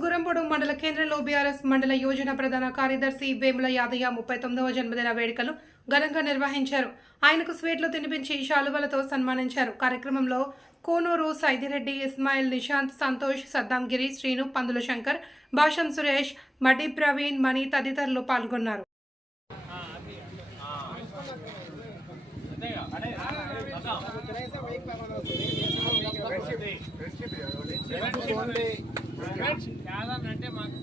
గురంపొడు మండల కేంద్రంలో బీఆర్ఎస్ మండల యోజన ప్రధాన కార్యదర్శి వేముల యాదయ్య ముప్పై తొమ్మిదవ జన్మదిన వేడుకలు ఘనంగా నిర్వహించారు ఆయనకు స్వీట్లు తినిపించి శాలువలతో సన్మానించారు కార్యక్రమంలో కోనూరు సైదిరెడ్డి ఇస్మాయిల్ నిశాంత్ సంతోష్ సద్దాంగిరి శ్రీను పందుల శంకర్ భాషం సురేష్ మడి ప్రవీణ్ మణి తదితరులు పాల్గొన్నారు అంటే మాకు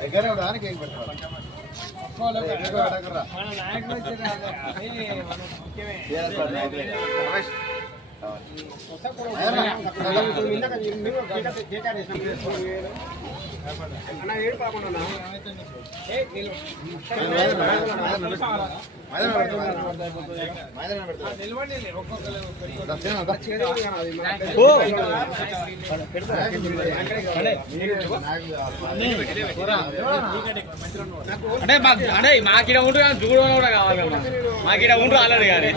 దగ్గర దానికి ఏం పెట్టాలి నిలవండి అంటే మాకు అంటే మాకిడ ఉంటు కానీ చూడడం కూడా కావాలి మాకిడ ఉంటు ఆల్రెడీ కానీ.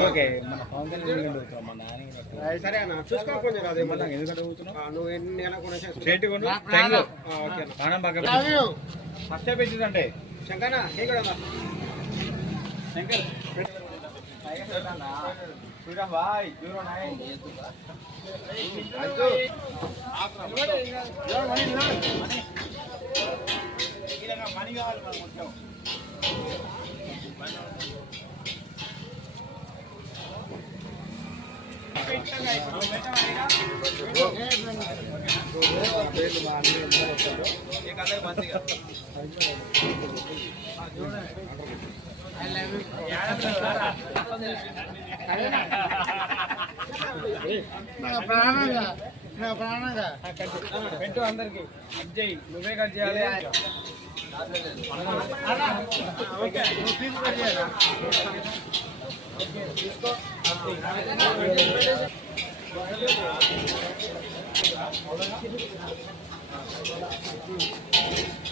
ఓకే మన పవన్ కళ్యాణ్ అడుగుతాం మన నాని సరే అన్న చూసుకో కొంచెం రాదు ఏమన్నా ఎందుకు అడుగుతున్నావు ఆ, నువ్వు ఎన్ని అయినా కూడా చేసుకో. స్ట్రేట్ కొండు థ్యాంక్ యూ ప్రాణం పక్క ఫస్ట్ అయిపోయింది అంటే శంకరన్న ఏం కూడా శంకర్ చూడడం బాయ్ జీరో నైన్ మనీ కావాలి మనకు మొత్తం పెట్టు అందరికి. కట్ ఓకే నువ్వు కట్ చేయాలా. Ah, Gracias.